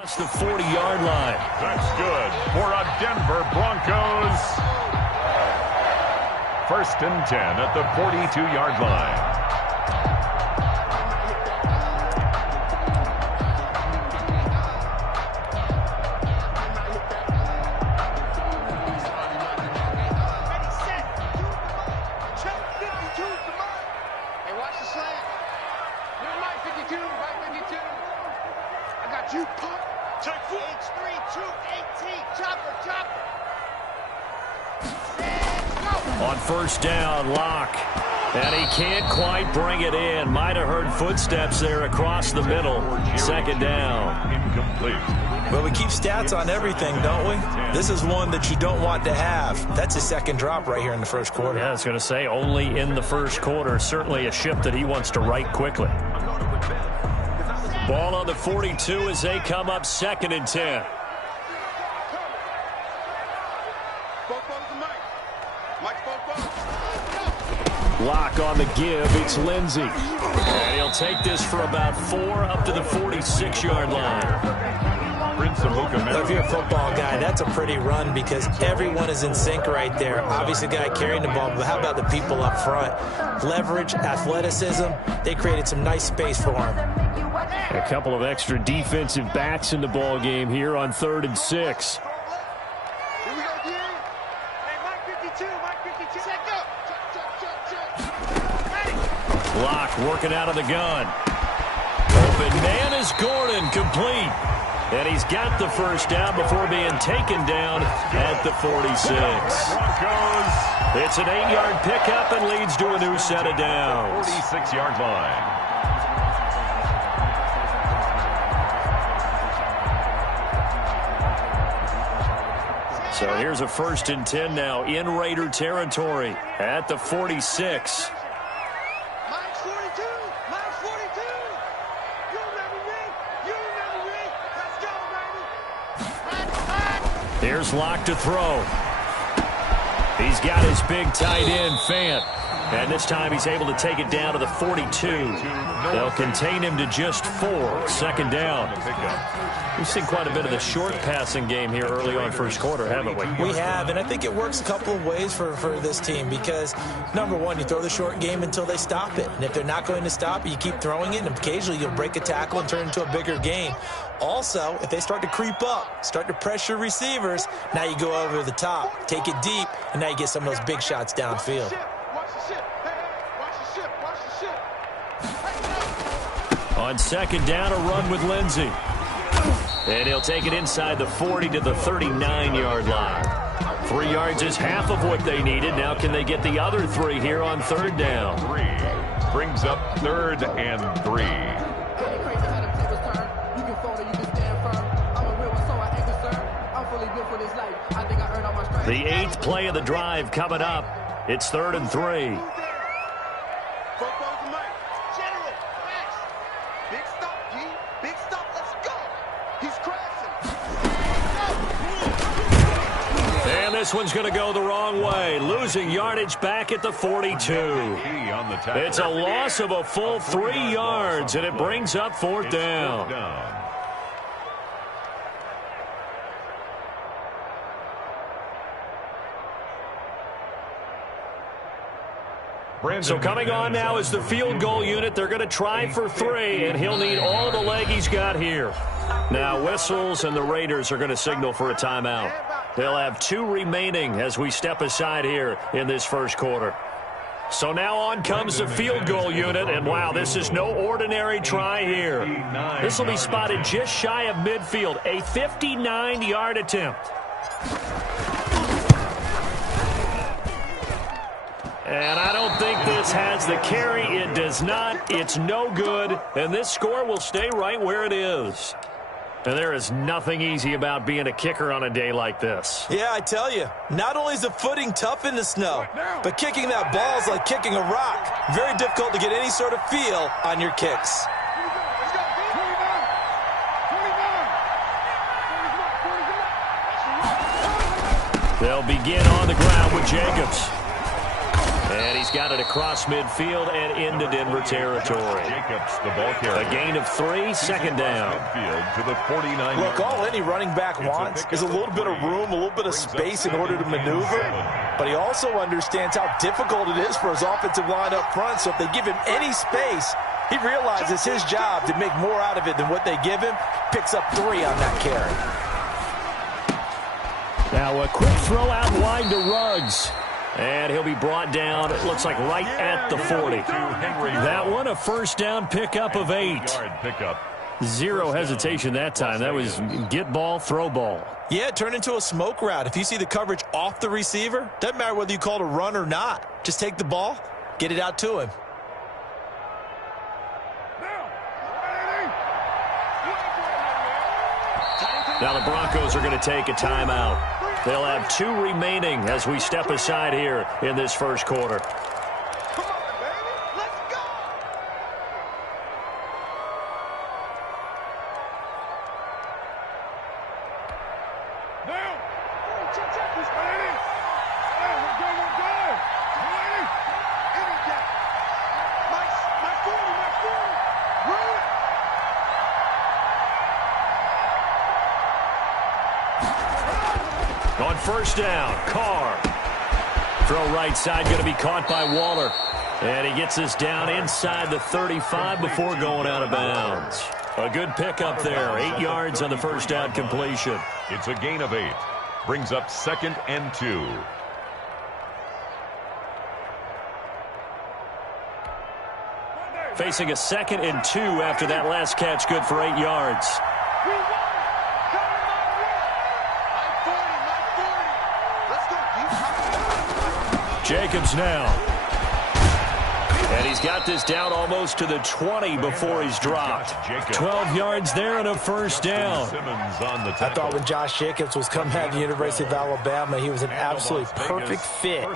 That's the 40-yard line. That's good for a Denver Broncos. 1st and 10 at the 42-yard line. On 1st down, Locke. And he can't quite bring it in. Might have heard footsteps there across the middle. 2nd down. Incomplete. Well, we keep stats on everything, don't we? This is one that you don't want to have. That's a 2nd drop right here in the 1st quarter. Yeah, I was going to say only in the 1st quarter. Certainly a ship that he wants to right quickly. Ball on the 42 as they come up 2nd and 10. Lock on the give. It's Lindsey. And he'll take this for about 4 up to the 46-yard line. If you're a football guy, that's a pretty run because everyone is in sync right there. Obviously, the guy carrying the ball, but how about the people up front? Leverage, athleticism, they created some nice space for him. A couple of extra defensive backs in the ball game here on 3rd and 6. Locke working out of the gun. Open man is Gordon, complete. And he's got the 1st down before being taken down at the 46. It's an 8-yard pickup and leads to a new set of downs. 46-yard line. So here's a 1st and 10 now in Raider territory at the 46. Here's Locke to throw. He's got his big tight end, Fant. And this time he's able to take it down to the 42. They'll contain him to just 4. 2nd down. We've seen quite a bit of the short passing game here early on 1st quarter, haven't we? We have, and I think it works a couple of ways for this team because, number one, you throw the short game until they stop it. And if they're not going to stop it, you keep throwing it, and occasionally you'll break a tackle and turn it into a bigger game. Also, if they start to creep up, start to pressure receivers, now you go over the top, take it deep, and now you get some of those big shots downfield. On 2nd down, a run with Lindsey. And he'll take it inside the 40 to the 39-yard line. 3 yards is half of what they needed. Now can they get the other 3 here on 3rd down? 3 brings up 3rd and 3. The 8th play of the drive coming up. It's 3rd and 3. And this one's going to go the wrong way. Losing yardage back at the 42. It's a loss of a full 3 yards, and it brings up 4th down. So coming on now is the field goal unit. They're going to try for 3, and he'll need all the leg he's got here. Now whistles, and the Raiders are going to signal for a timeout. They'll have 2 remaining as we step aside here in this 1st quarter. So now on comes the field goal unit, and wow, this is no ordinary try here. This will be spotted just shy of midfield, a 59-yard attempt. And I don't think this has the carry. It does not. It's no good. And this score will stay right where it is. And there is nothing easy about being a kicker on a day like this. Yeah, I tell you, not only is the footing tough in the snow, but kicking that ball is like kicking a rock. Very difficult to get any sort of feel on your kicks. They'll begin on the ground with Jacobs. And he's got it across midfield and into Denver territory. Jacobs, the ball carrier. A gain of 3, second down. Midfield to the 49. Look, all any running back wants is a little bit of room, a little bit of space in order to maneuver. But he also understands how difficult it is for his offensive line up front. So if they give him any space, he realizes it's his job to make more out of it than what they give him. Picks up 3 on that carry. Now a quick throw out wide to Ruggs. And he'll be brought down, it looks like, right at the 40. That one, a first down pickup of 8. Zero hesitation that time. That was get ball, throw ball. Yeah, it turned into a smoke route. If you see the coverage off the receiver, doesn't matter whether you call it a run or not. Just take the ball, get it out to him. Now the Broncos are going to take a timeout. They'll have 2 remaining as we step aside here in this first quarter. On first down, Carr. Throw right side, going to be caught by Waller. And he gets us down inside the 35 before going out of bounds. A good pickup there, 8 yards on the first down completion. It's a gain of 8. Brings up 2nd and 2. Facing a 2nd and 2 after that last catch, good for 8 yards. Jacobs now. And he's got this down almost to the 20 before he's dropped. 12 yards there and a first down. I thought when Josh Jacobs was coming out of the University of Alabama, he was an absolutely perfect fit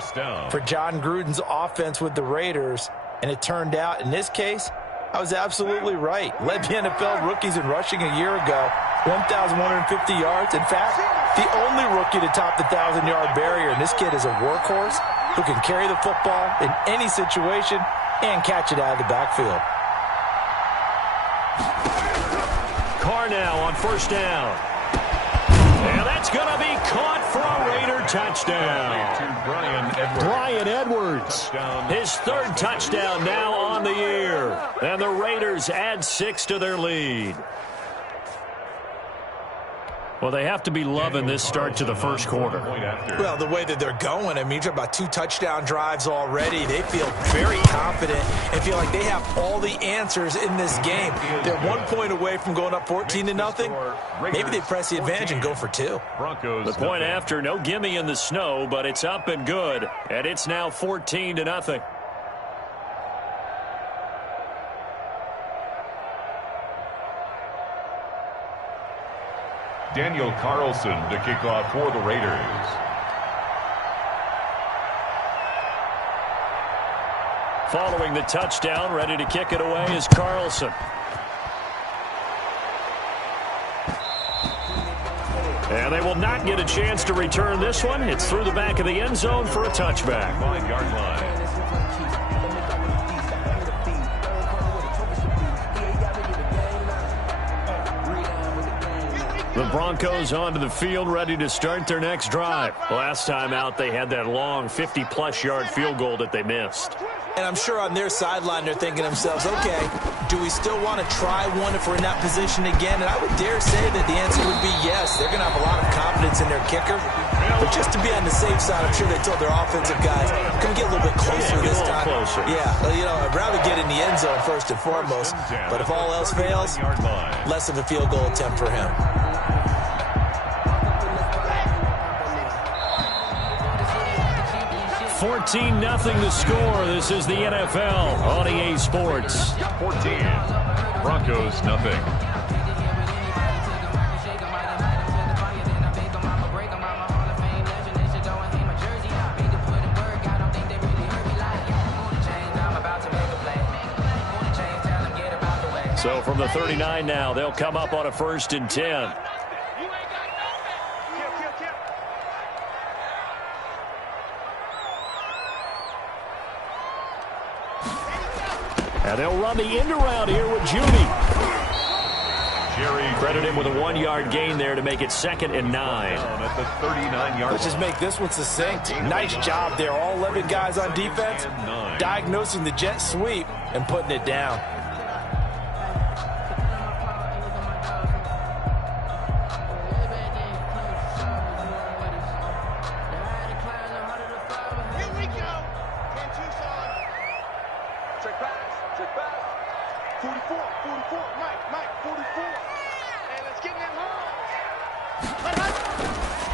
for John Gruden's offense with the Raiders. And it turned out, in this case, I was absolutely right. Led the NFL rookies in rushing a year ago, 1,150 yards. In fact, the only rookie to top the 1,000-yard barrier. And this kid is a workhorse who can carry the football in any situation and catch it out of the backfield. Carr now on first down. And that's going to be caught for a Raider touchdown. Bryan Edwards. His 3rd touchdown now on the year. And the Raiders add 6 to their lead. Well, they have to be loving this start to the first quarter. Well, the way that they're going, I mean, you're talking about 2 touchdown drives already. They feel very confident and feel like they have all the answers in this game. They're 1 point away from going up 14-0. Maybe they press the advantage and go for 2. The point after, no gimme in the snow, but it's up and good. And it's now 14-0. Daniel Carlson to kick off for the Raiders. Following the touchdown, ready to kick it away is Carlson. And they will not get a chance to return this one. It's through the back of the end zone for a touchback. 5-yard line. The Broncos onto the field, ready to start their next drive. Last time out, they had that long 50-plus yard field goal that they missed. And I'm sure on their sideline, they're thinking to themselves, okay, do we still want to try one if we're in that position again? And I would dare say that the answer would be yes. They're going to have a lot of confidence in their kicker. But just to be on the safe side, I'm sure they told their offensive guys, come get a little bit closer this time. Closer. Yeah, you know, I'd rather get in the end zone first and foremost. But if all else fails, less of a field goal attempt for him. 14-0 the score. This is the NFL on EA Sports. 14. Broncos, nothing. So from the 39 now, they'll come up on a 1st and 10. And they'll run the end around here with Judy. Credit him with a 1-yard gain there to make it 2nd and 9. At the 39-yard. Let's just make this one succinct. Nice job there. All 11 guys on defense diagnosing the jet sweep and putting it down.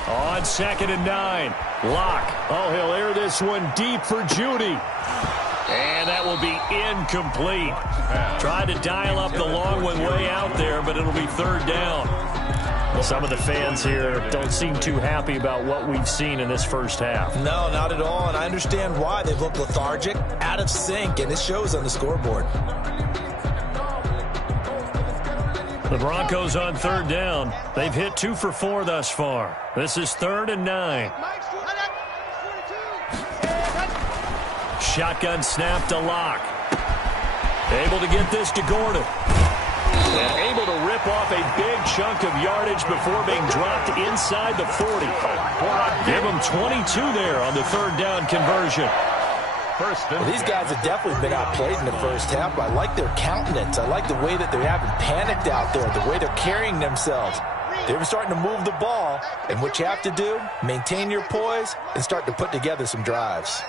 On 2nd and 9. Lock. Oh, he'll air this one deep for Judy. And that will be incomplete. Tried to dial up the long one way out there, but it'll be 3rd down. Some of the fans here don't seem too happy about what we've seen in this first half. No, not at all, and I understand why. They've looked lethargic, out of sync, and it shows on the scoreboard. The Broncos on 3rd down. They've hit 2 for 4 thus far. This is 3rd and 9. Shotgun snap to Lock. Able to get this to Gordon. And able to rip off a big chunk of yardage before being dropped inside the 40. Give him 22 there on the 3rd down conversion. Well, these guys have definitely been outplayed in the first half, but I like their countenance. I like the way that they haven't panicked out there, the way they're carrying themselves. They're starting to move the ball, and what you have to do, maintain your poise and start to put together some drives.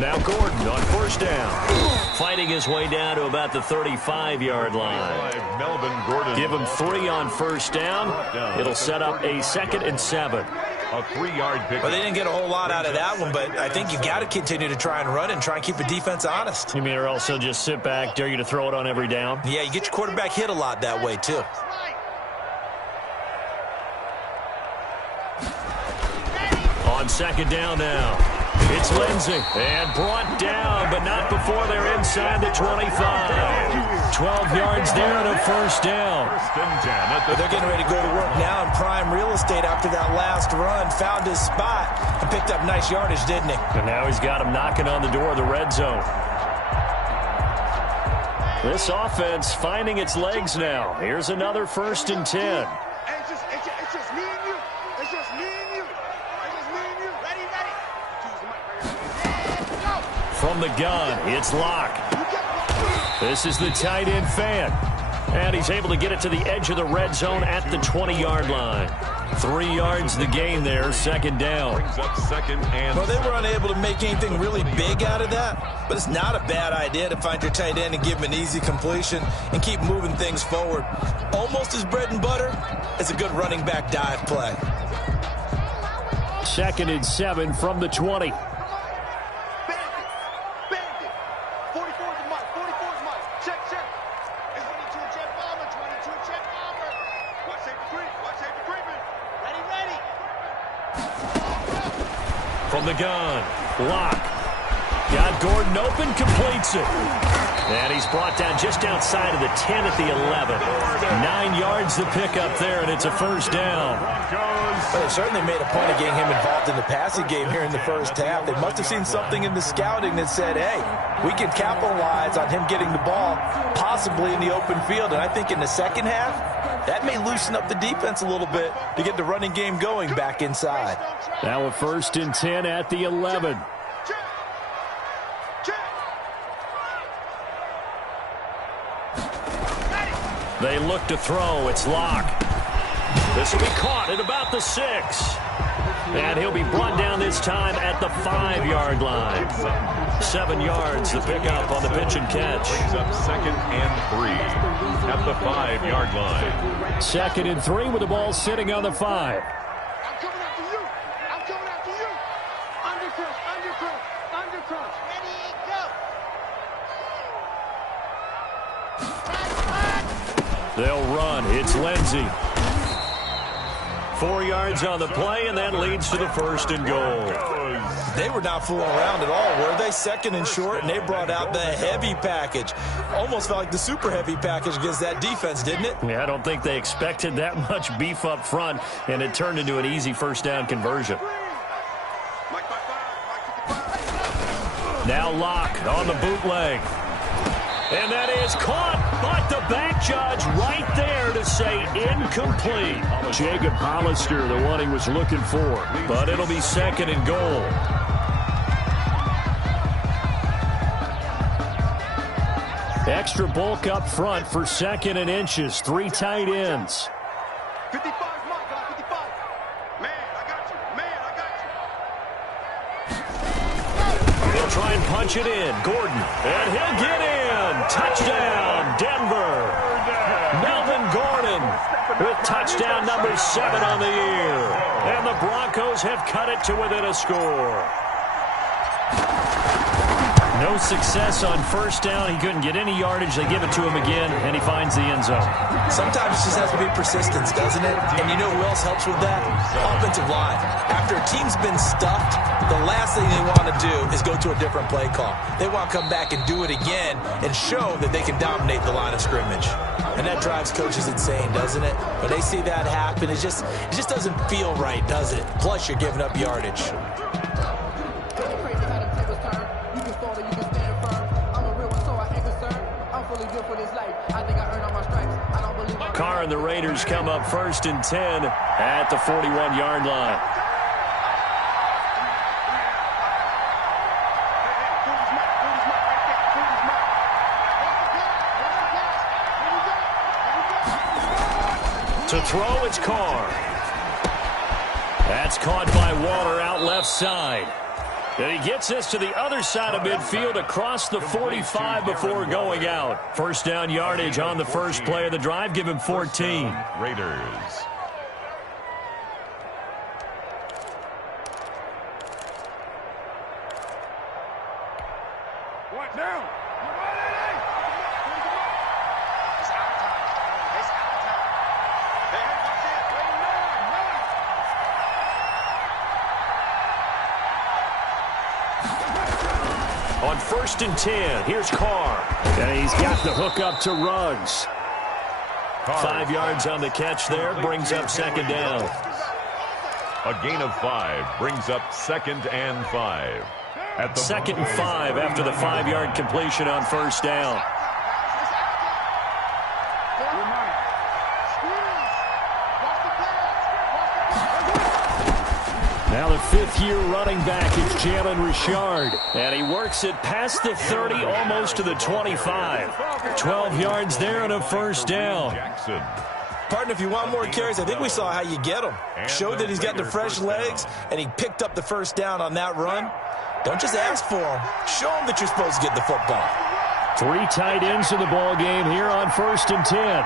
Now Gordon on 1st down. Fighting his way down to about the 35-yard line. Give him 3 on 1st down. It'll set up a 2nd and 7. A 3-yard pick. Well, they didn't get a whole lot out of that one, but I think you got to continue to try and run and try and keep the defense honest. You mean or else they'll just sit back, dare you to throw it on every down? Yeah, you get your quarterback hit a lot that way, too. On 2nd down now. It's Lindsey, and brought down, but not before they're inside the 25. 12 yards there and a 1st down. They're getting ready to go to work now in prime real estate after that last run. Found his spot and picked up nice yardage, didn't he? And now he's got him knocking on the door of the red zone. This offense finding its legs now. Here's another 1st and 10. From the gun, it's Lock. This is the tight end fan. And he's able to get it to the edge of the red zone at the 20-yard line. 3 yards the gain there, 2nd down. Well, they were unable to make anything really big out of that, but it's not a bad idea to find your tight end and give him an easy completion and keep moving things forward. Almost as bread and butter as a good running back dive play. 2nd and 7 from the 20. From the gun, Lock. Got Gordon open, completes it. And he's brought down just outside of the 10 at the 11. 9 yards the pickup there, and it's a 1st down. Well, they certainly made a point of getting him involved in the passing game here in the first half. They must have seen something in the scouting that said, hey, we can capitalize on him getting the ball, possibly in the open field. And I think in the second half, that may loosen up the defense a little bit to get the running game going back inside. Now a 1st and 10 at the 11. They look to throw. It's Lock. This will be caught at about the 6. And he'll be brought down this time at the 5-yard line. 7 yards the pickup on the pitch and catch. Brings up 2nd and 3 at the 5-yard line. 2nd and 3 with the ball sitting on the 5. I'm coming after you. I'm coming after you. Undercrunch, undercrunch, undercrunch. Ready, go. They'll run. It's Lindsey. 4 yards on the play, and that leads to the 1st and goal. They were not fooling around at all, were they? 2nd and short, and they brought out the heavy package. Almost felt like the super heavy package against that defense, didn't it? Yeah, I don't think they expected that much beef up front, and it turned into an easy 1st down conversion. Now Locke on the bootleg. And that is caught, but the back judge right there to say incomplete. Jacob Hollister, the one he was looking for, but it'll be second and goal. Extra bulk up front for second and inches. 3 tight ends. 55 mark, 55. Man, I got you. Man, I got you. He'll try and punch it in. Gordon. And he'll get in. Touchdown, Denver. Melvin Gordon with touchdown number 7 on the year. And the Broncos have cut it to within a score. No success on first down. He couldn't get any yardage. They give it to him again, and he finds the end zone. Sometimes it just has to be persistence, doesn't it? And you know who else helps with that? Offensive line. After a team's been stuffed, the last thing they want to do is go to a different play call. They want to come back and do it again and show that they can dominate the line of scrimmage. And that drives coaches insane, doesn't it? When they see that happen, it just doesn't feel right, does it? Plus, you're giving up yardage. Carr and the Raiders come up 1st and 10 at the 41-yard line. To throw, it's Carr. That's caught by Waller out left side. And he gets this to the other side of midfield across the 45 before going out. First down yardage on the first play of the drive. Give him 14. Raiders. What now? On 1st and 10, here's Carr. And he's got the hook up to Ruggs. 5 yards on the catch there, brings up second down. A gain of 5 brings up 2nd and 5. At the 2nd and 5 after the 5-yard completion on first down. Now the 5th-year running back is Jalen Richard. And he works it past the 30, almost to the 25. 12 yards there and a first down. Jackson. Partner, if you want more carries, I think we saw how you get them. Showed that he's got the fresh legs, and he picked up the first down on that run. Don't just ask for him. Show him that you're supposed to get the football. 3 tight ends in the ball game here on 1st and 10.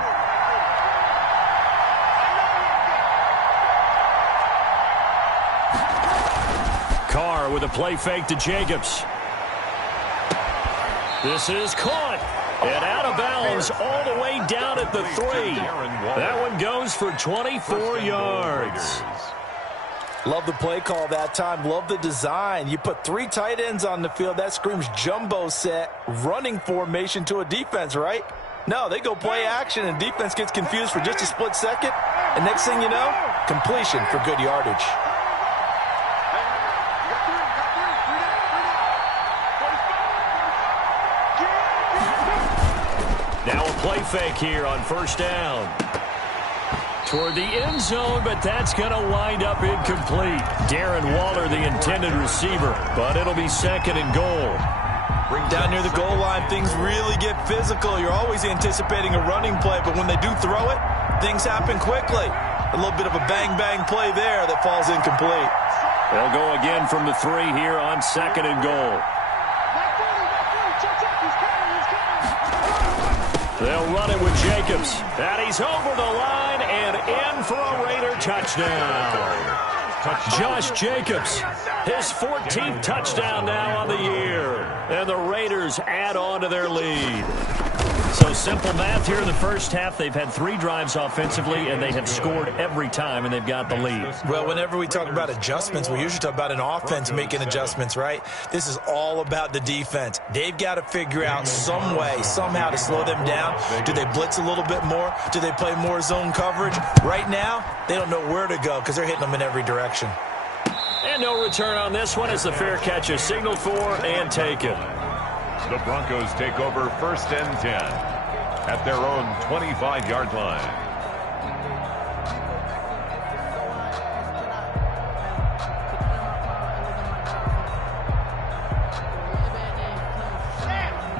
Carr with a play fake to Jacobs. This is caught. And out of bounds all the way down at the 3. That one goes for 24 yards. Love the play call that time. Love the design. You put 3 tight ends on the field. That screams jumbo set, running formation to a defense, right? No, they go play action, and defense gets confused for just a split second. And next thing you know, completion for good yardage. Now a play fake here on first down. Toward the end zone, but that's going to wind up incomplete. Darren Waller, the intended receiver, but it'll be 2nd and goal. Down near the goal line, things really get physical. You're always anticipating a running play, but when they do throw it, things happen quickly. A little bit of a bang-bang play there that falls incomplete. They'll go again from the 3 here on 2nd and goal. They'll run it with Jacobs. And he's over the line and in for a Raider touchdown. Josh Jacobs, his 14th touchdown now on the year. And the Raiders add on to their lead. So simple math here in the first half. They've had 3 drives offensively, and they have scored every time, and they've got the lead. Well, whenever we talk about adjustments, we usually talk about an offense making adjustments, right? This is all about the defense. They've got to figure out some way, somehow to slow them down. Do they blitz a little bit more? Do they play more zone coverage? Right now, they don't know where to go because they're hitting them in every direction. And no return on this one as the fair catch is signaled for and taken. The Broncos take over 1st and 10 at their own 25-yard line.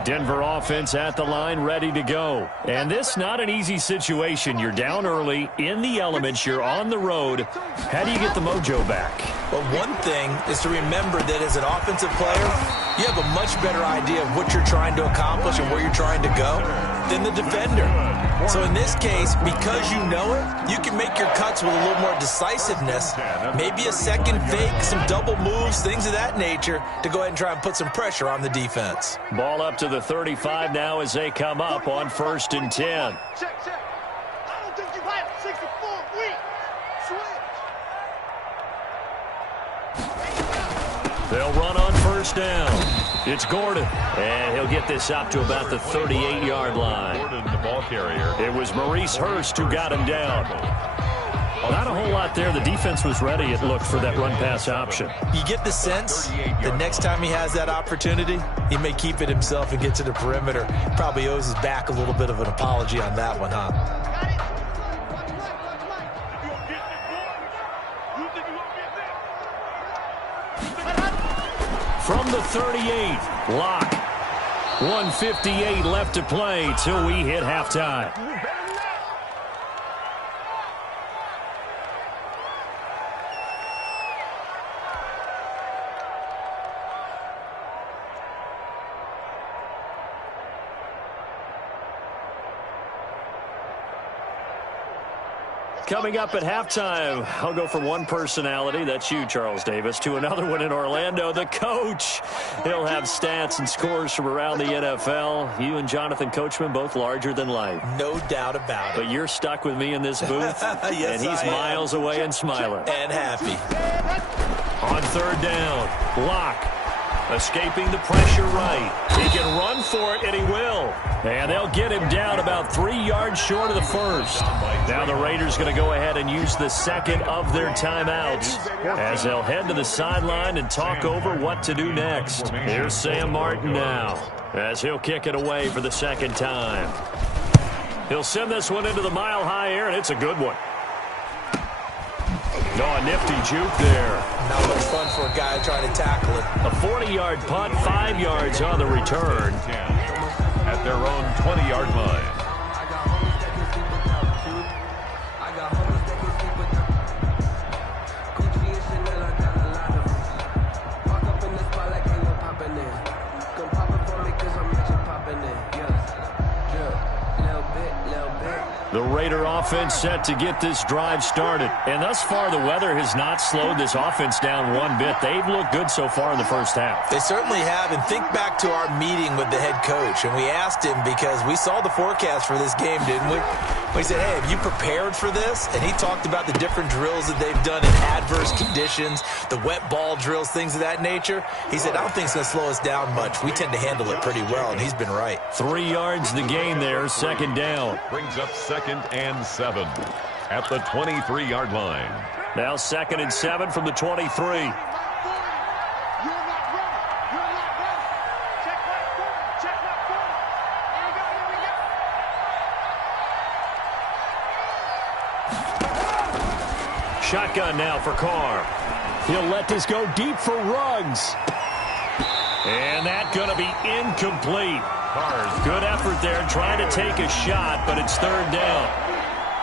Denver offense at the line, ready to go. And this not an easy situation. You're down early, in the elements, you're on the road. How do you get the mojo back? Well, one thing is to remember that as an offensive player, you have a much better idea of what you're trying to accomplish and where you're trying to go than the defender. So in this case, because you know it, you can make your cuts with a little more decisiveness, maybe a second fake, some double moves, things of that nature, to go ahead and try and put some pressure on the defense. Ball up to the 35 now as they come up on 1st and 10. Check. I don't think you have 64 weak. Switch. They'll run on 1st down. It's Gordon, and he'll get this up to about the 38-yard line. Gordon, the ball carrier. It was Maurice Hurst who got him down. Not a whole lot there. The defense was ready, it looked, for that run-pass option. You get the sense that next time he has that opportunity, he may keep it himself and get to the perimeter. Probably owes his back a little bit of an apology on that one, huh? From the 38, Locke. 1:58 left to play till we hit halftime. Coming up at halftime, I'll go from one personality, that's you, Charles Davis, to another one in Orlando, the coach. He'll have stats and scores from around the NFL. You and Jonathan Coachman, both larger than life. No doubt about it. But you're stuck with me in this booth, yes, and he's miles away and smiling. And happy. On 3rd down, Locke. Escaping the pressure right. He can run for it, and he will. And they'll get him down about 3 yards short of the first. Now the Raiders going to go ahead and use the second of their timeouts as they'll head to the sideline and talk over what to do next. Here's Sam Martin now as he'll kick it away for the second time. He'll send this one into the mile-high air, and it's a good one. No, a nifty juke there. Not much fun for a guy trying to tackle it. A 40-yard punt, 5 yards on the return. At their own 20-yard line. The Raider offense set to get this drive started. And thus far, the weather has not slowed this offense down one bit. They've looked good so far in the first half. They certainly have. And think back to our meeting with the head coach. And we asked him because we saw the forecast for this game, didn't we? We said, hey, have you prepared for this? And he talked about the different drills that they've done in adverse conditions, the wet ball drills, things of that nature. He said, I don't think it's going to slow us down much. We tend to handle it pretty well, and he's been right. 3 yards the gain there, 2nd down. Brings up 2nd and 7 at the 23-yard line. Now 2nd and 7 from the 23. Shotgun now for Carr. He'll let this go deep for Ruggs. And that's going to be incomplete. Carr's good effort there trying to take a shot, but it's 3rd down.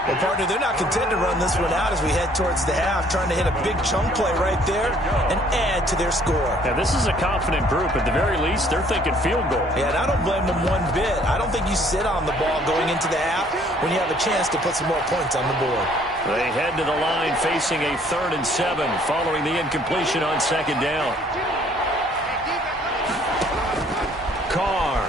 Well, partner, they're not content to run this one out as we head towards the half, trying to hit a big chunk play right there and add to their score. Yeah, this is a confident group. At the very least, they're thinking field goal. Yeah, and I don't blame them one bit. I don't think you sit on the ball going into the half when you have a chance to put some more points on the board. They head to the line facing a 3rd and 7 following the incompletion on 2nd down. Carr.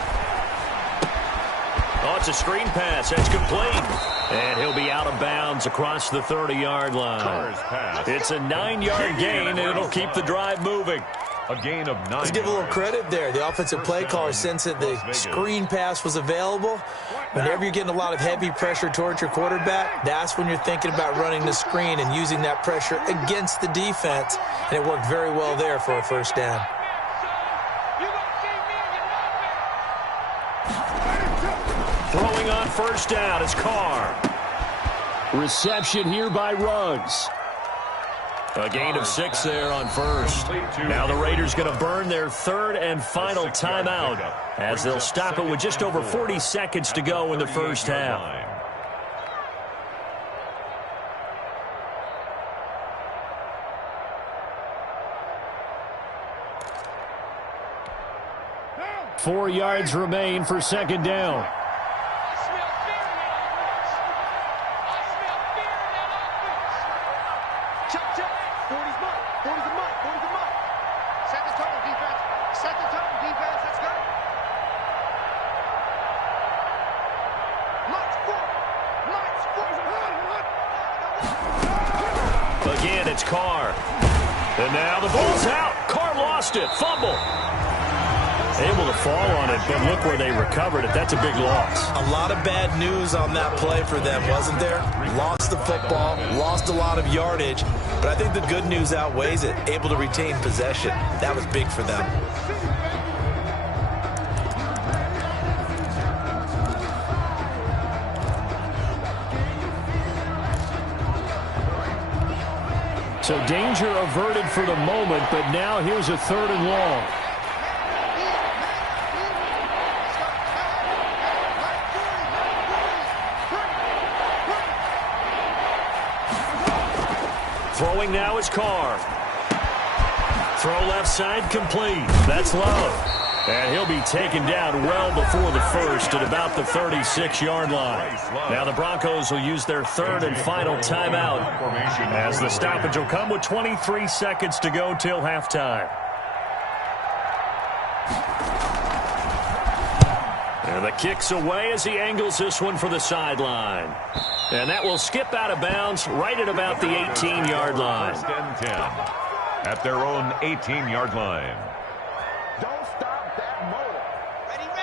Oh, it's a screen pass. That's complete. And he'll be out of bounds across the 30-yard line. Carr's pass. It's a 9-yard gain, and it'll keep the drive moving. A gain of 9 Let's give a little credit there. The offensive play caller sensed that the screen pass was available. Whenever you're getting a lot of heavy pressure towards your quarterback, that's when you're thinking about running the screen and using that pressure against the defense. And it worked very well there for a first down. Throwing on first down is Carr. Reception here by Ruggs. A gain of 6 there on first. Now the Raiders going to burn their third and final timeout as they'll stop it with just over 40 seconds to go in the first half. Four yards remain for second down. Again, it's Carr. And now the ball's out. Carr lost it. Fumble. Able to fall on it, but look where they recovered it. That's a big loss. A lot of bad news on that play for them, wasn't there? Lost the football, lost a lot of yardage, but I think the good news outweighs it. Able to retain possession. That was big for them. So danger averted for the moment, but now here's a third and long. Throwing now is Carr. Throw left side complete. That's Love. And he'll be taken down well before the first at about the 36-yard line. Now the Broncos will use their third and final timeout as the stoppage will come with 23 seconds to go till halftime. And the kick's away as he angles this one for the sideline. And that will skip out of bounds right at about the 18-yard line. First and 10 at their own 18-yard line.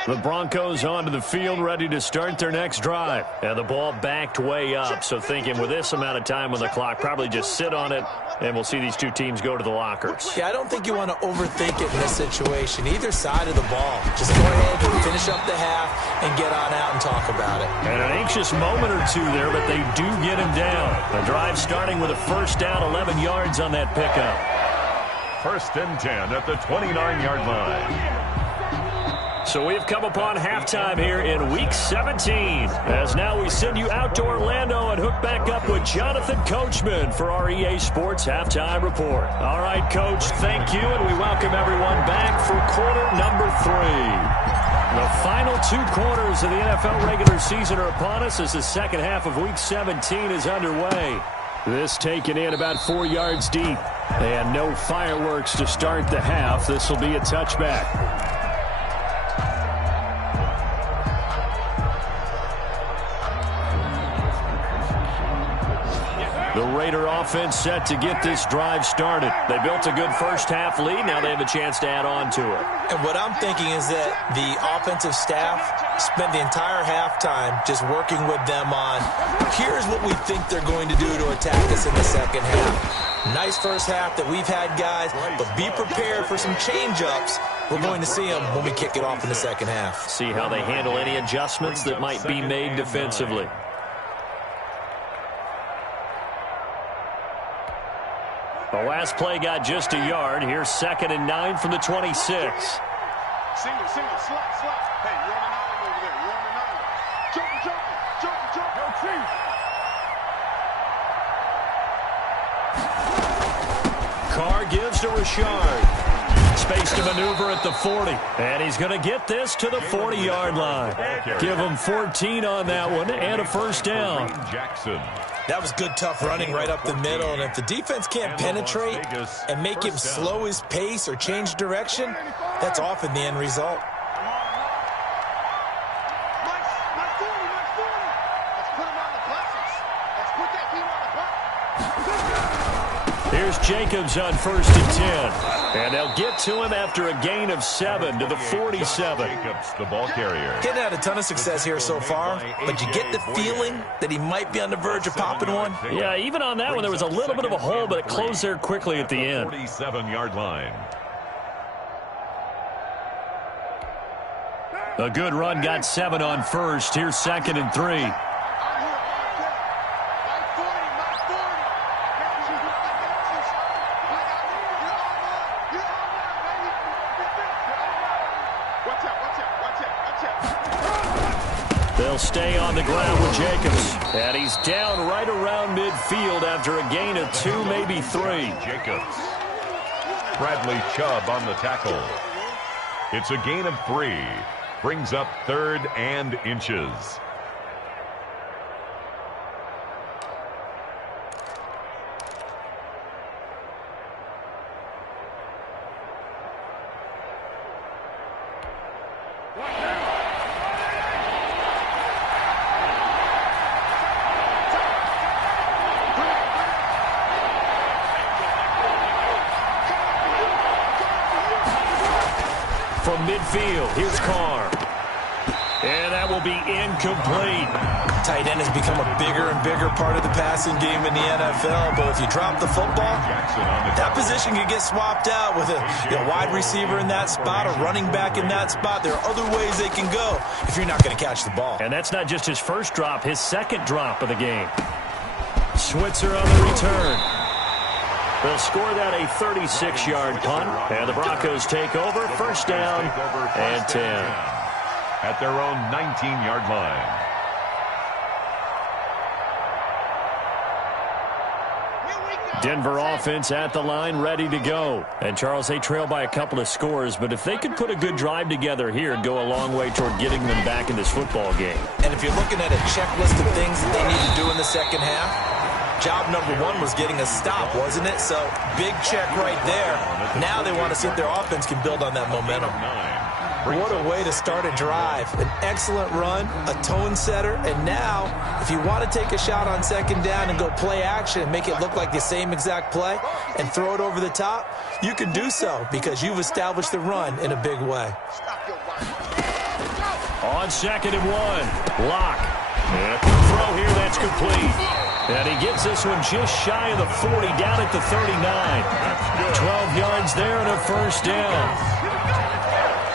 The Broncos onto the field, ready to start their next drive. And the ball backed way up, so thinking with this amount of time on the clock, probably just sit on it, and we'll see these two teams go to the lockers. Yeah, I don't think you want to overthink it in this situation. Either side of the ball. Just go ahead and finish up the half and get on out and talk about it. And an anxious moment or two there, but they do get him down. The drive starting with a first down, 11 yards on that pickup. First and 10 at the 29-yard line. So we've come upon halftime here in Week 17. As now we send you out to Orlando and hook back up with Jonathan Coachman for our EA Sports Halftime Report. All right, Coach, thank you, and we welcome everyone back for quarter number 3. The final 2 quarters of the NFL regular season are upon us as the second half of Week 17 is underway. This taken in about 4 yards deep. And no fireworks to start the half. This will be a touchback. The Raider offense set to get this drive started. They built a good first half lead. Now they have a chance to add on to it. And what I'm thinking is that the offensive staff spent the entire halftime just working with them on, here's what we think they're going to do to attack us in the second half. Nice first half that we've had, guys, but be prepared for some change-ups. We're going to see them when we kick it off in the second half. See how they handle any adjustments that might be made defensively. The last play got just a yard. Here's 2nd and 9 from the 26. Single, slot. Hey, you're on an island over there. You're on an island. Jump. Yo, Chief. Carr gives to Richard. Space to maneuver at the 40. And he's going to get this to the 40-yard line. Give him 14 on that one and a first down. Jackson. That was good, tough running right up the middle. And if the defense can't penetrate and make him slow his pace or change direction, that's often the end result. My 40. Let's put him on the buses. Let's put that team on the bus. Here's here's Jacobs on 1st and 10. And they'll get to him after a gain of 7 to the 47. Jacobs, the ball carrier. Getting had a ton of success here so far, but you get the feeling that he might be on the verge of popping one. Yeah, even on that one, there was a little bit of a hole, but it closed there quickly at the end. 47-yard line. A good run got 7 on 1st. Here's 2nd and 3. They'll stay on the ground with Jacobs. And he's down right around midfield after a gain of 2, maybe 3. Jacobs. Bradley Chubb on the tackle. It's a gain of 3. Brings up 3rd and inches. From midfield, here's Carr. And that will be incomplete. Tight end has become a bigger and bigger part of the passing game in the NFL, but if you drop the football, that position can get swapped out with a wide receiver in that spot, a running back in that spot. There are other ways they can go if you're not going to catch the ball. And that's not just his first drop, his second drop of the game. Switzer on the return. They'll score that a 36-yard punt, and the Broncos take over, 1st down and 10. At their own 19-yard line. Denver offense at the line, ready to go. And, Charles, they trail by a couple of scores, but if they could put a good drive together here, it'd go a long way toward getting them back in this football game. And if you're looking at a checklist of things that they need to do in the second half, job number 1 was getting a stop, wasn't it? So, big check right there. Now they want to see if their offense can build on that momentum. What a way to start a drive. An excellent run, a tone setter, and now, if you want to take a shot on 2nd down and go play action and make it look like the same exact play and throw it over the top, you can do so because you've established the run in a big way. On 2nd and 1, Locke. And a quick throw here, that's complete. And he gets this one just shy of the 40, down at the 39. 12 yards there and a 1st down.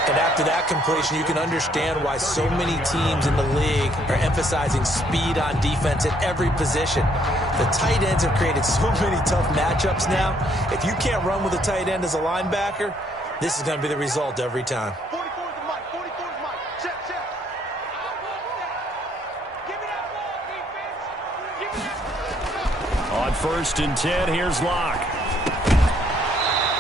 And after that completion, you can understand why so many teams in the league are emphasizing speed on defense at every position. The tight ends have created so many tough matchups now. If you can't run with a tight end as a linebacker, this is going to be the result every time. 44 is the mic. 44 is the mic. Check, check. Give me that ball, defense. Give me that. On 1st and 10, here's Locke.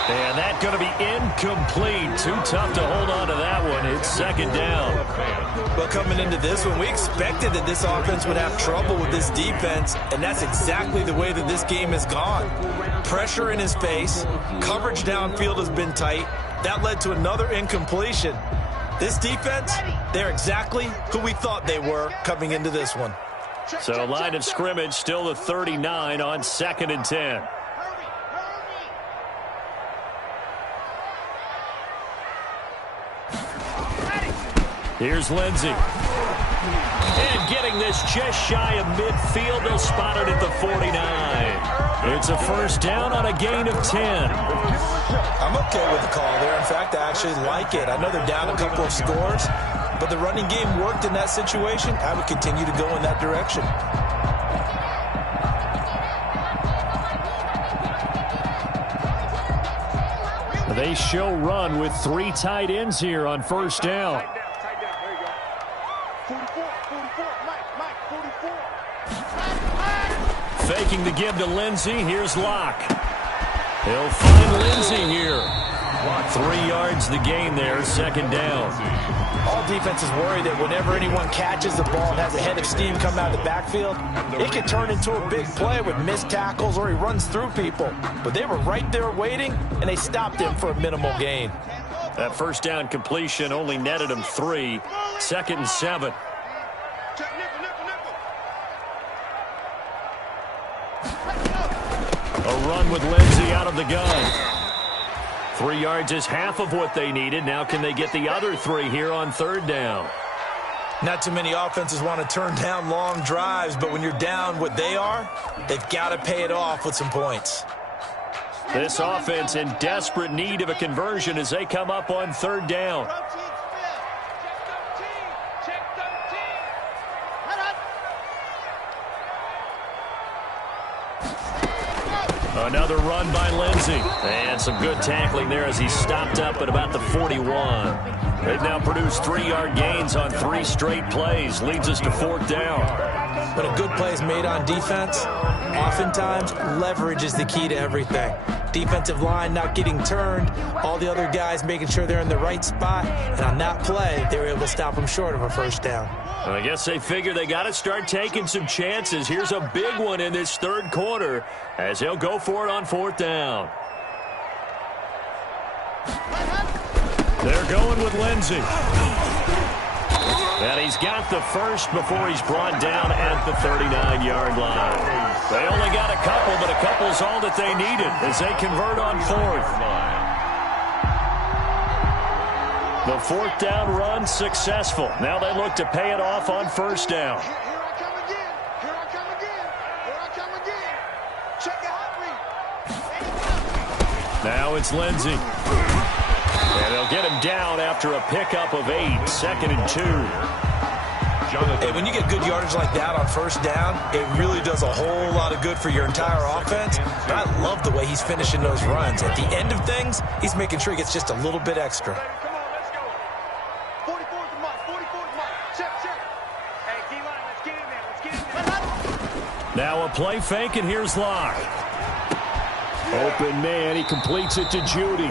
And that's going to be incomplete. Too tough to hold on to that one. It's 2nd down. But coming into this one, we expected that this offense would have trouble with this defense, and that's exactly the way that this game has gone. Pressure in his face. Coverage downfield has been tight. That led to another incompletion. This defense, they're exactly who we thought they were coming into this one. So line of scrimmage still the 39 on 2nd and 10. Here's Lindsey. And getting this just shy of midfield. They'll spot it at the 49. It's a 1st down on a gain of 10. I'm okay with the call there. In fact, I actually like it. I know they're down a couple of scores, but the running game worked in that situation. I would continue to go in that direction. They show run with 3 tight ends here on 1st down. 44, Mike, 44. Faking the give to Lindsey. Here's Locke. He'll find Lindsey here. 3 yards the gain there, 2nd down. All defenses worry that whenever anyone catches the ball and has a head of steam come out of the backfield, it can turn into a big play with missed tackles or he runs through people. But they were right there waiting, and they stopped him for a minimal gain. That 1st down completion only netted him 3. 2nd and 7. A run with Lindsey out of the gun. 3 yards is half of what they needed. Now can they get the other 3 here on third down? Not too many offenses want to turn down long drives, but when you're down what they are, they've got to pay it off with some points. This offense in desperate need of a conversion as they come up on third down. Another run by Lindsey. And some good tackling there as he stopped up at about the 41. They've now produced 3-yard gains on 3 straight plays. Leads us to fourth down. When a good play is made on defense, oftentimes leverage is the key to everything. Defensive line not getting turned, all the other guys making sure they're in the right spot, and on that play, they were able to stop them short of a first down. I guess they figure they got to start taking some chances. Here's a big one in this third quarter as they'll go for it on fourth down. They're going with Lindsey. And he's got the first before he's brought down at the 39-yard line. They only got a couple, but a couple's all that they needed as they convert on fourth. The fourth down run successful. Now they look to pay it off on first down. Here I come again. Here I come again. Here I come again. Check the hot read. Now it's Lindsey. And they'll get him down after a pickup of 8, 2nd and 2. Hey, when you get good yardage like that on first down, it really does a whole lot of good for your entire offense. But I love the way he's finishing those runs. At the end of things, he's making sure he gets just a little bit extra. Come on, let's go. 44's the mark. 44's the mark. Check. Hey, D-line, let's get in there. Let's get in there. Now a play fake, and here's Locke. Open man, he completes it to Judy.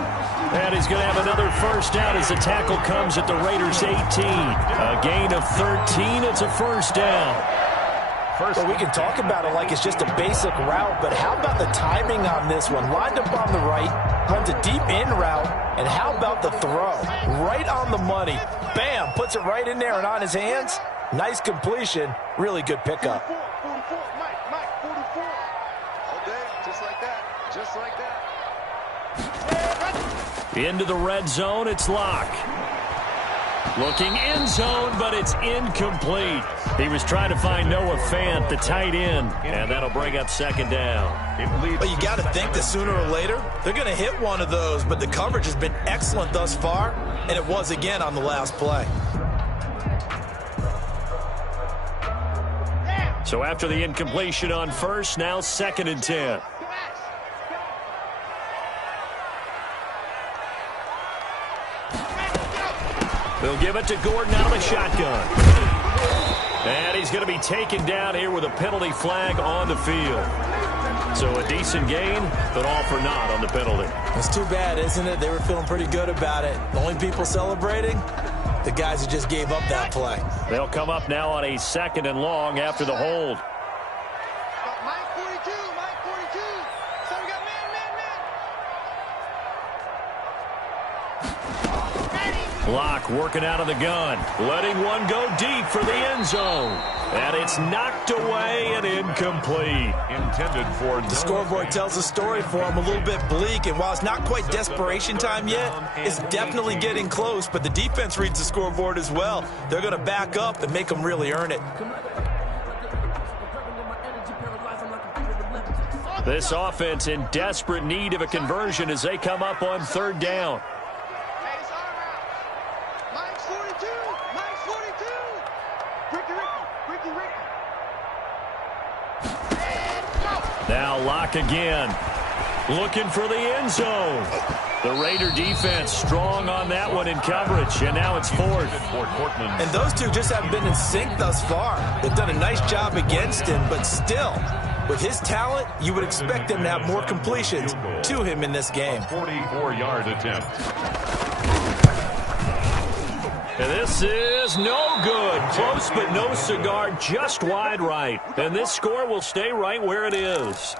And he's going to have another first down as the tackle comes at the Raiders' 18. A gain of 13, it's a first down. Well, we can talk about it like it's just a basic route, but how about the timing on this one? Lined up on the right, runs a deep in route, and how about the throw? Right on the money. Bam, puts it right in there and on his hands. Nice completion, really good pickup. 44, Mike, 44. Okay, just like that. Just like that. Into the red zone, it's Locke. Looking in zone, but it's incomplete. He was trying to find Noah Fant, the tight end, and that'll bring up second down. But you got to think that sooner or later, they're going to hit one of those, but the coverage has been excellent thus far, and it was again on the last play. So after the incompletion on first, now 2nd and 10. They'll give it to Gordon out of the shotgun. And he's going to be taken down here with a penalty flag on the field. So a decent gain, but all for naught on the penalty. It's too bad, isn't it? They were feeling pretty good about it. The only people celebrating, the guys who just gave up that play. They'll come up now on a 2nd and long after the hold. Mike 42. So we got man. Locke working out of the gun, letting one go deep for the end zone. And it's knocked away and incomplete. Intended for The scoreboard tells a story for him, a little bit bleak, and while it's not quite desperation time yet, it's definitely getting close, but the defense reads the scoreboard as well. They're going to back up and make them really earn it. This offense in desperate need of a conversion as they come up on third down. Hey, it's our route. Mike's 42. Ricky. Now Locke again, looking for the end zone. The Raider defense strong on that one in coverage, and now it's fourth. And those two just haven't been in sync thus far. They've done a nice job against him, but still, with his talent, you would expect them to have more completions to him in this game. 44-yard attempt. And this is no good. Close but no cigar, just wide right. And this score will stay right where it is.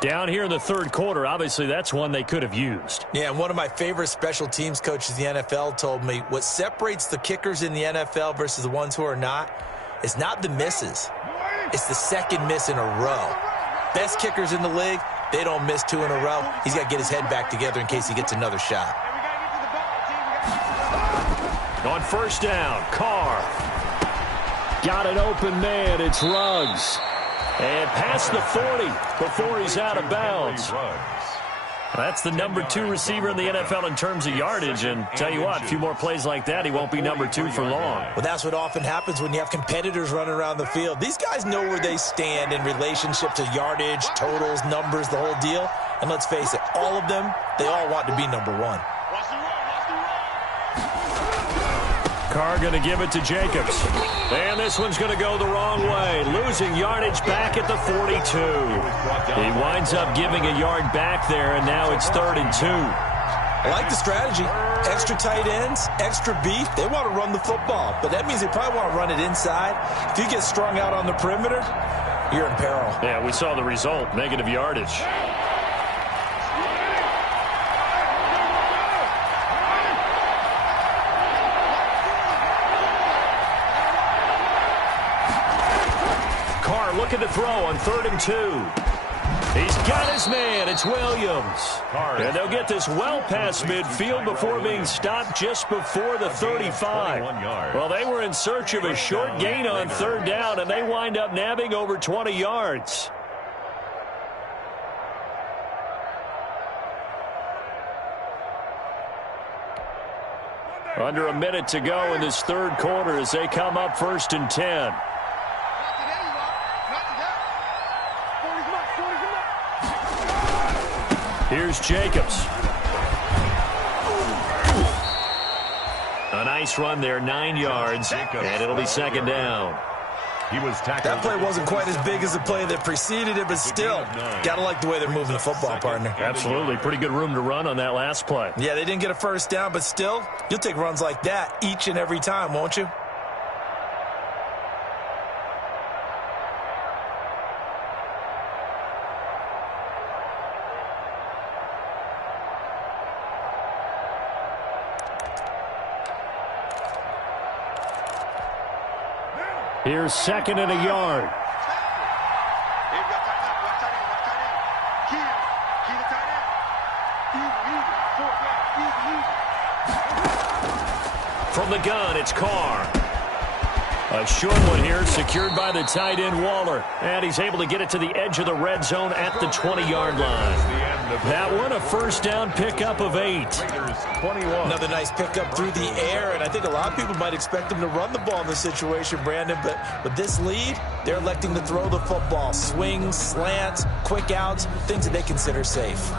Down here in the third quarter, obviously that's one they could have used. Yeah, and one of my favorite special teams coaches in the NFL told me what separates the kickers in the NFL versus the ones who are not is not the misses. It's the second miss in a row. Best kickers in the league They don't miss 2 in a row. He's got to get his head back together in case he gets another shot. On first down, Carr. Got an open man. It's Ruggs. And past the 40 before he's out of bounds. That's the number 2 receiver in the NFL in terms of yardage. And tell you what, a few more plays like that, he won't be number 2 for long. Well, that's what often happens when you have competitors running around the field. These guys know where they stand in relationship to yardage, totals, numbers, the whole deal. And let's face it, all of them, they all want to be number 1. Carr going to give it to Jacobs. And this one's going to go the wrong way. Losing yardage back at the 42. He winds up giving a yard back there, and now it's 3rd and 2. I like the strategy. Extra tight ends, extra beef. They want to run the football, but that means they probably want to run it inside. If you get strung out on the perimeter, you're in peril. Yeah, we saw the result, negative yardage. Looking to throw on 3rd and 2. He's got his man. It's Williams. And they'll get this well past midfield before being stopped just before the 35. Well, they were in search of a short gain on 3rd down, and they wind up nabbing over 20 yards. Under a minute to go in this 3rd quarter as they come up 1st and 10. Here's Jacobs. A nice run there, 9 yards, and it'll be 2nd down. He was tackled. That play wasn't quite as big as the play that preceded it, but still, got to like the way they're moving the football, partner. Absolutely. Pretty good room to run on that last play. Yeah, they didn't get a first down, but still, you'll take runs like that each and every time, won't you? Here's 2nd and a yard. From the gun, it's Carr. A short one here, secured by the tight end Waller. And he's able to get it to the edge of the red zone at the 20-yard line. That one, a first down pickup of 8. Another nice pickup through the air, and I think a lot of people might expect them to run the ball in this situation, Brandon, but with this lead, they're electing to throw the football. Swings, slants, quick outs, things that they consider safe.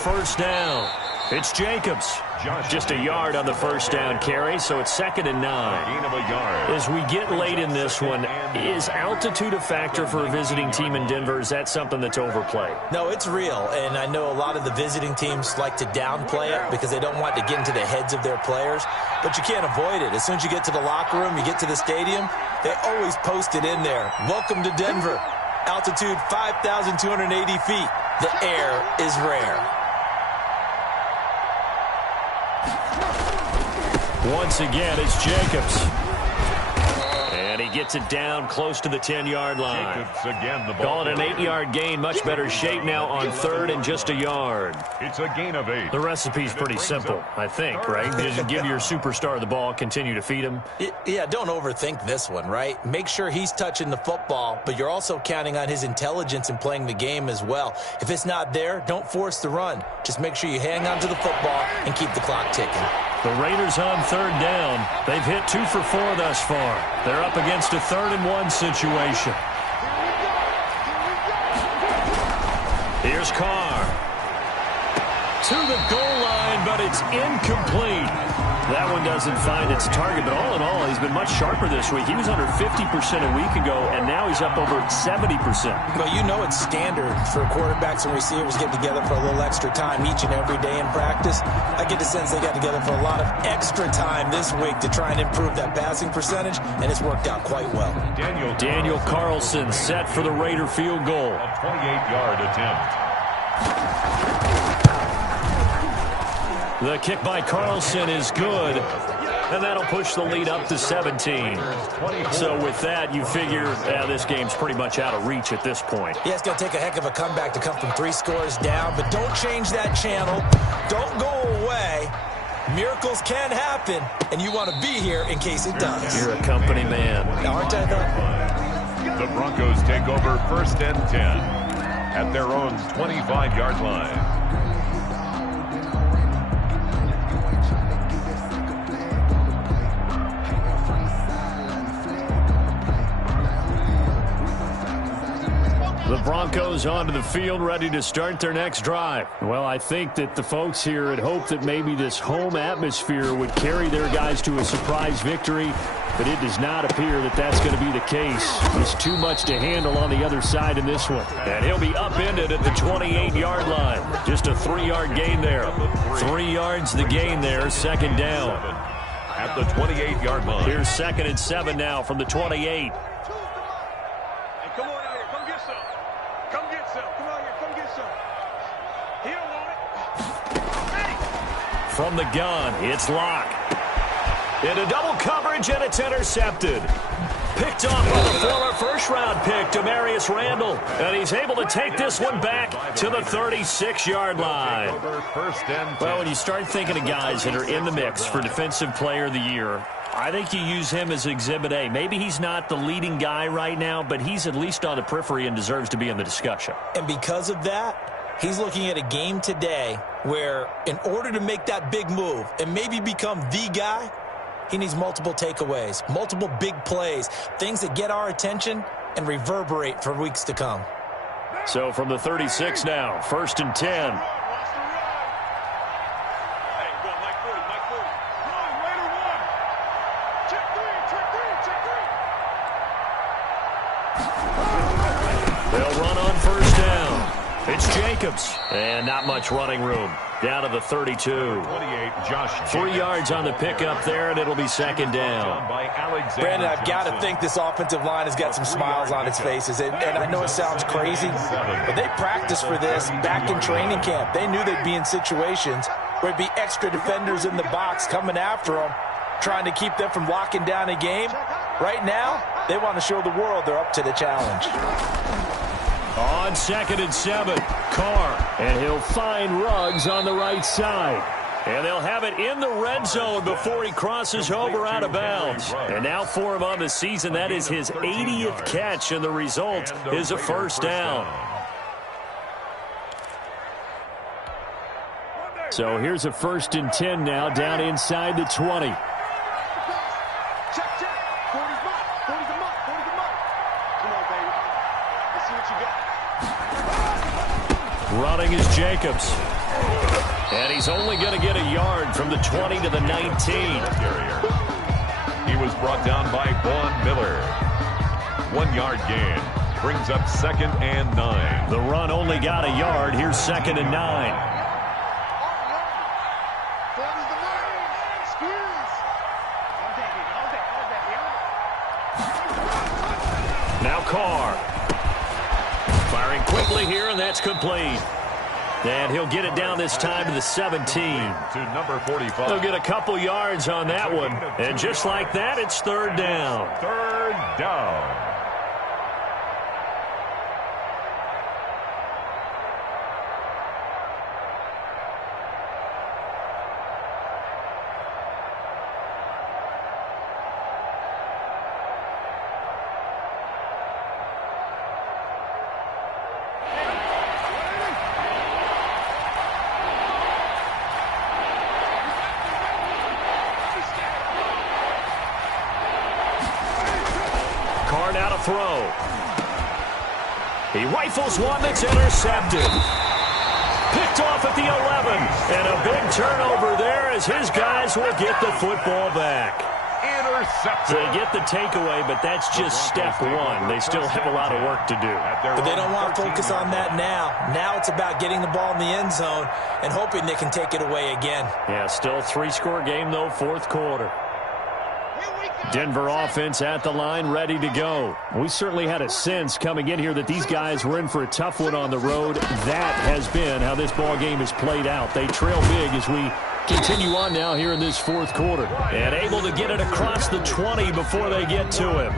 First down. It's Jacobs. Just a yard on the first down carry, so it's 2nd and 9. Gain of a yard. As we get late in this one, is altitude a factor for a visiting team in Denver? Is that something that's overplayed? No, it's real, and I know a lot of the visiting teams like to downplay it because they don't want to get into the heads of their players, but you can't avoid it. As soon as you get to the locker room, you get to the stadium, they always post it in there. Welcome to Denver. Altitude 5,280 feet. The air is rare. Once again, it's Jacobs. And he gets it down close to the 10-yard line. Jacobs again, the ball. Call it an 8-yard gain. Much better shape now on 3rd and just a yard. It's a gain of 8. The recipe's pretty simple, I think, right? Just give your superstar the ball, continue to feed him. Yeah, don't overthink this one, right? Make sure he's touching the football, but you're also counting on his intelligence in playing the game as well. If it's not there, don't force the run. Just make sure you hang on to the football and keep the clock ticking. The Raiders on 3rd down. They've hit 2 for 4 thus far. They're up against a 3rd and 1 situation. Here's Carr. To the goal line, but it's incomplete. That one doesn't find its target, but all in all, he's been much sharper this week. He was under 50% a week ago, and now he's up over 70%. Well, you know it's standard for quarterbacks and receivers getting together for a little extra time each and every day in practice. I get the sense they got together for a lot of extra time this week to try and improve that passing percentage, and it's worked out quite well. Daniel Carlson set for the Raider field goal. A 28-yard attempt. The kick by Carlson is good, and that'll push the lead up to 17. So with that, you figure this game's pretty much out of reach at this point. Yeah, it's going to take a heck of a comeback to come from 3 scores down, but don't change that channel. Don't go away. Miracles can happen, and you want to be here in case it does. You're a company man. Aren't I, though? The Broncos take over 1st and 10 at their own 25-yard line. The Broncos onto the field, ready to start their next drive. Well, I think that the folks here had hoped that maybe this home atmosphere would carry their guys to a surprise victory, but it does not appear that that's going to be the case. There's too much to handle on the other side in this one. And he'll be upended at the 28-yard line. Just a 3-yard gain there. 3 yards the gain there, 2nd down. At the 28-yard line. Here's 2nd and 7 now from the 28. From the gun, it's Locke. Into double coverage, and it's intercepted. Picked off by the former first-round pick, Demarius Randall. And he's able to take this one back to the 36-yard line. Well, when you start thinking of guys that are in the mix for Defensive Player of the Year, I think you use him as Exhibit A. Maybe he's not the leading guy right now, but he's at least on the periphery and deserves to be in the discussion. And because of that, he's looking at a game today where in order to make that big move and maybe become the guy, he needs multiple takeaways, multiple big plays, things that get our attention and reverberate for weeks to come. So from the 36 now, 1st and 10. They'll run on 1st down. It's Jacobs, and not much running room. Down to the 32. 3 yards on the pickup there, and it'll be 2nd down. Brandon, I've got to think this offensive line has got some smiles on its faces. And I know it sounds crazy, but they practiced for this back in training camp. They knew they'd be in situations where it'd be extra defenders in the box coming after them, trying to keep them from locking down a game. Right now, they want to show the world they're up to the challenge. On 2nd and 7, Carr. And he'll find Ruggs on the right side. And they'll have it in the red zone before he crosses over out of bounds. And now for him on the season, that is his 80th catch, and the result is a 1st down. So here's a 1st and 10 now, down inside the 20. Running is Jacobs. And he's only going to get a yard from the 20 to the 19. He was brought down by Vaughn Miller. 1-yard gain. Brings up 2nd and 9. The run only got a yard. Here's 2nd and 9. Now Carr. Firing quickly here, and that's complete. And he'll get it down this time to the 17. To number 45. He'll get a couple yards on that one. And just like that, it's 3rd down. 3rd down. Now to throw. He rifles one that's intercepted. Picked off at the 11. And a big turnover there as his guys will get the football back. Intercepted. So they get the takeaway, but that's just step one. They still have a lot of work to do. But they don't want to focus on that now. Now it's about getting the ball in the end zone and hoping they can take it away again. Yeah, still 3-score game, though, fourth quarter. Denver offense at the line, ready to go. We certainly had a sense coming in here that these guys were in for a tough one on the road. That has been how this ball game has played out. They trail big as we continue on now here in this fourth quarter. And able to get it across the 20 before they get to him.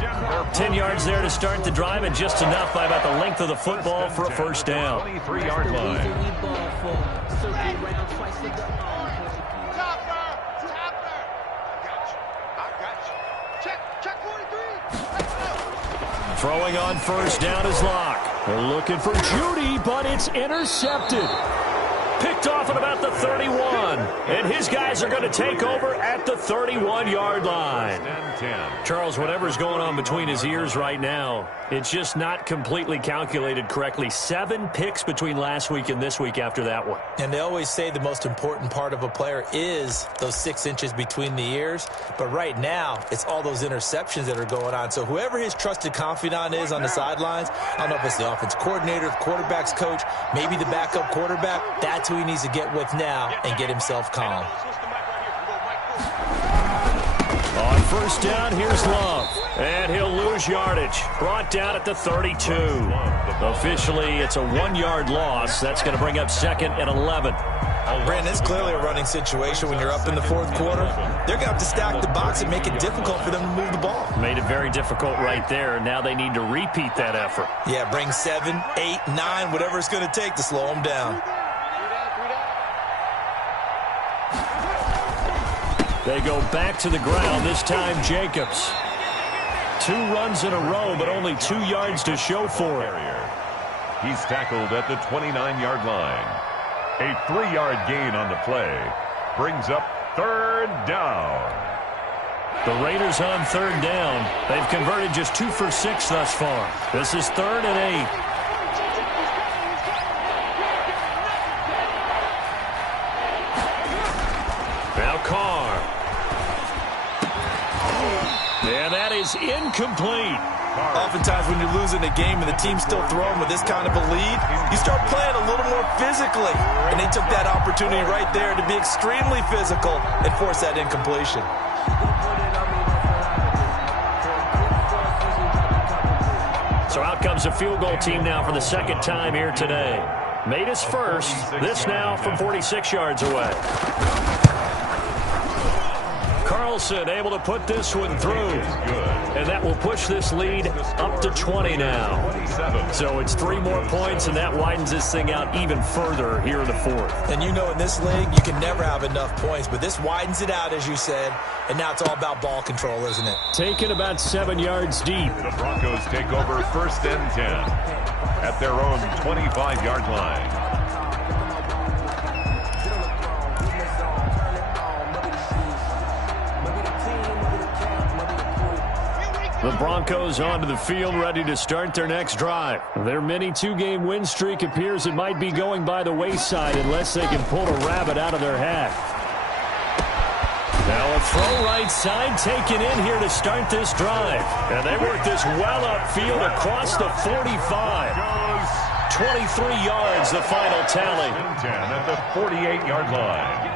10 yards there to start the drive, and just enough by about the length of the football for a first down. 23-yard line. Throwing on first down is Locke. They're looking for Judy, but it's intercepted. Picked off at about the 31. And his guys are going to take over at the 31-yard line. Charles, whatever's going on between his ears right now, it's just not completely calculated correctly. 7 picks between last week and this week after that one. And they always say the most important part of a player is those 6 inches between the ears. But right now, it's all those interceptions that are going on. So whoever his trusted confidant is on the sidelines, I don't know if it's the offense coordinator, the quarterback's coach, maybe the backup quarterback, that's who he needs to get with now and get himself calm. On first down, here's Love. And he'll lose yardage. Brought down at the 32. Officially, it's a 1-yard loss. That's going to bring up second and 11. Brandon, it's clearly a running situation when you're up in the fourth quarter. They're going to have to stack the box and make it difficult for them to move the ball. Made it very difficult right there. Now they need to repeat that effort. Yeah, bring 7, 8, 9, whatever it's going to take to slow them down. They go back to the ground, this time Jacobs. 2 runs in a row, but only 2 yards to show for it. He's tackled at the 29-yard line. A 3-yard gain on the play brings up third down. The Raiders on third down. They've converted just 2 for 6 thus far. This is 3rd and 8. Now Carr. And that is incomplete. Oftentimes when you're losing a game and the team's still throwing with this kind of a lead, you start playing a little more physically. And they took that opportunity right there to be extremely physical and force that incompletion. So out comes a field goal team now for the second time here today. Made his first. This now from 46 yards away. Carlson able to put this one through. And that will push this lead up to 20 now. So it's 3 more points, and that widens this thing out even further here in the fourth. And you know in this league, you can never have enough points, but this widens it out, as you said, and now it's all about ball control, isn't it? Taken about 7 yards deep. The Broncos take over 1st and 10 at their own 25-yard line. The Broncos onto the field, ready to start their next drive. Their mini 2-game win streak appears it might be going by the wayside unless they can pull a rabbit out of their hat. Now a throw right side taken in here to start this drive. And they work this well upfield across the 45. 23 yards, the final tally. 10 at the 48-yard line.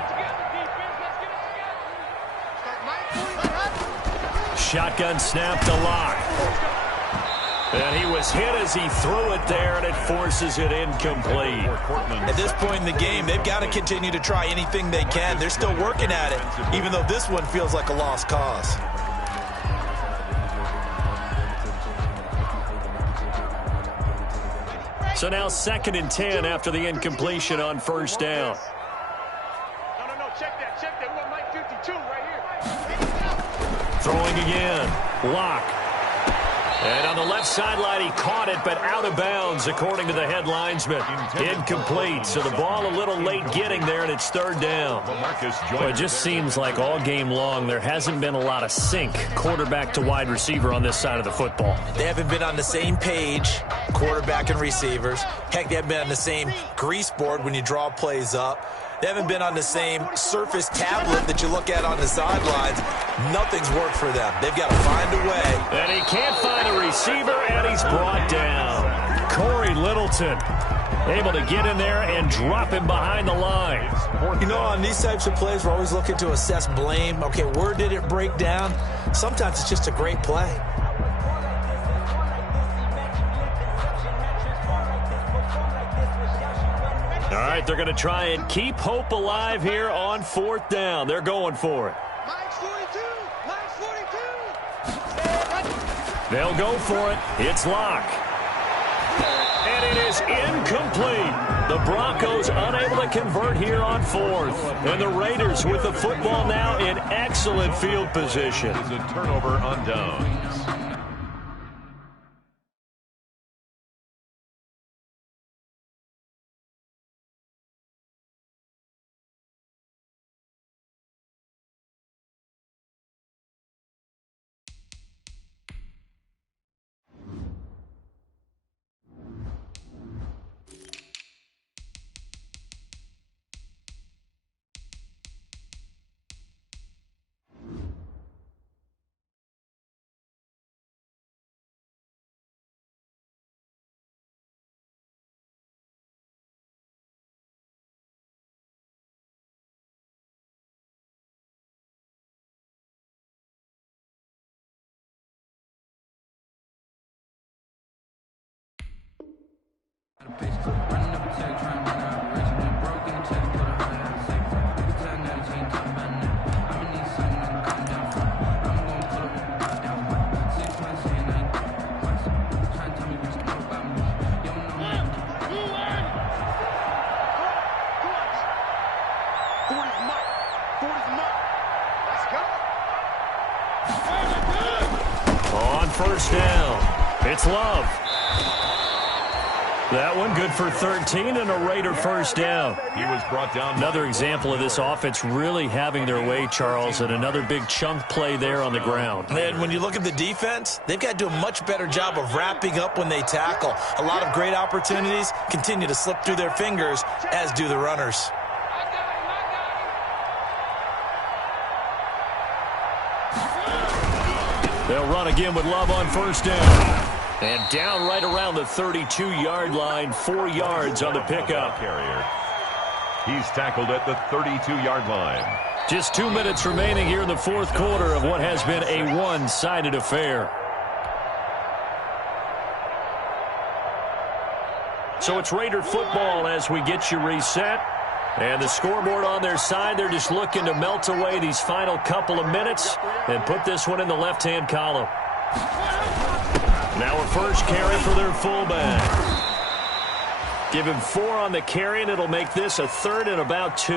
Shotgun snap to Locke. And he was hit as he threw it there, and it forces it incomplete. At this point in the game, they've got to continue to try anything they can. They're still working at it, even though this one feels like a lost cause. So now 2nd and 10 after the incompletion on first down. No, check that. We want Mike 52 right here. Throwing again. Locke. And on the left sideline, he caught it, but out of bounds, according to the head linesman. Incomplete, so the ball a little late getting there, and it's third down. Well, it just seems like all game long there hasn't been a lot of sync, quarterback to wide receiver on this side of the football. They haven't been on the same page, quarterback and receivers. Heck, they haven't been on the same grease board when you draw plays up. They haven't been on the same surface tablet that you look at on the sidelines. Nothing's worked for them. They've got to find a way. And he can't find a receiver, and he's brought down. Corey Littleton able to get in there and drop him behind the line. You know, on these types of plays, we're always looking to assess blame. Okay, where did it break down? Sometimes it's just a great play. All right, they're going to try and keep hope alive here on fourth down. They're going for it. They'll go for it. It's Locke. And it is incomplete. The Broncos unable to convert here on fourth. And the Raiders with the football now in excellent field position. It's a turnover on downs. On first down, it's Love. That one good for 13 and a Raider first down. He was brought down. Another example of this offense really having their way, Charles, and another big chunk play there on the ground. And when you look at the defense, they've got to do a much better job of wrapping up when they tackle. A lot of great opportunities continue to slip through their fingers, as do the runners. They'll run again with Love on first down. And down right around the 32-yard line, 4 yards on the pickup. Carrier. He's tackled at the 32-yard line. Just 2 minutes remaining here in the fourth quarter of what has been a one-sided affair. So it's Raider football as we get you reset. And the scoreboard on their side, they're just looking to melt away these final couple of minutes and put this one in the left-hand column. Now a first carry for their fullback. Give him 4 on the carry, and it'll make this a third and about 2.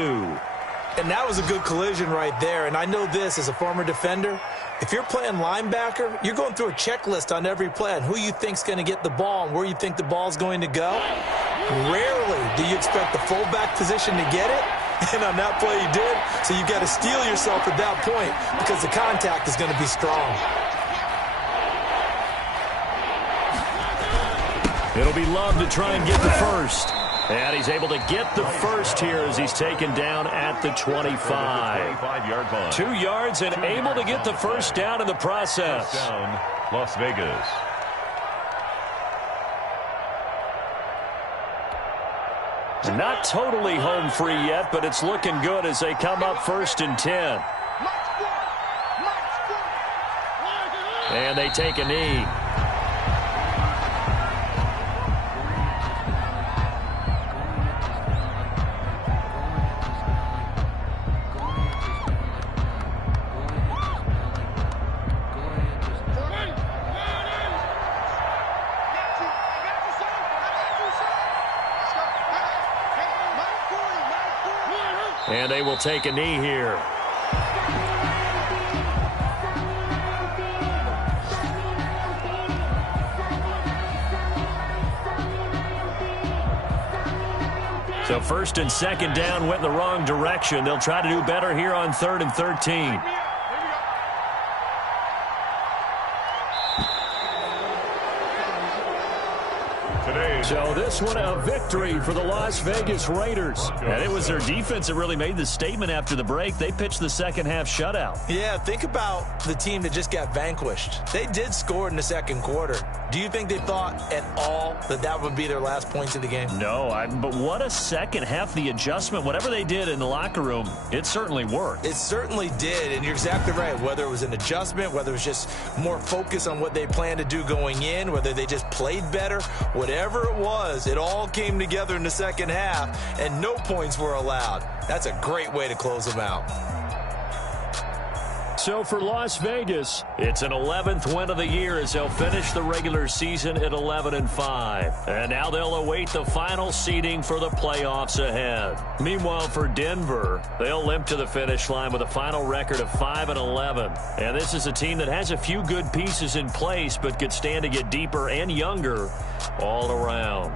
And that was a good collision right there. And I know this as a former defender. If you're playing linebacker, you're going through a checklist on every play on who you think's going to get the ball and where you think the ball's going to go. Rarely do you expect the fullback position to get it. And on that play, you did. So you've got to steel yourself at that point because the contact is going to be strong. It'll be Love to try and get the first. And he's able to get the first here as he's taken down at the 25. 25-yard line. 2 yards and able to get the first down in the process. Down, Las Vegas. Not totally home free yet, but it's looking good as they come up first and 10. And they take a knee. And they will take a knee here. So first and second down went in the wrong direction. They'll try to do better here on 3rd and 13. So this one a victory for the Las Vegas Raiders. And it was their defense that really made the statement after the break. They pitched the second half shutout. Yeah, think about the team that just got vanquished. They did score in the second quarter. Do you think they thought at all that that would be their last points of the game? No, but what a second half. The adjustment, whatever they did in the locker room, it certainly worked. It certainly did, and you're exactly right. Whether it was an adjustment, whether it was just more focus on what they planned to do going in, whether they just played better, whatever it was, it all came together in the second half, and no points were allowed. That's a great way to close them out. So for Las Vegas, it's an 11th win of the year as they'll finish the regular season at 11-5. And now they'll await the final seeding for the playoffs ahead. Meanwhile, for Denver, they'll limp to the finish line with a final record of 5-11. And this is a team that has a few good pieces in place, but could stand to get deeper and younger all around.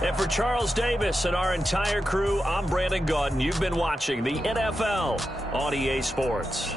And for Charles Davis and our entire crew, I'm Brandon Gaudin. You've been watching the NFL on EA Sports.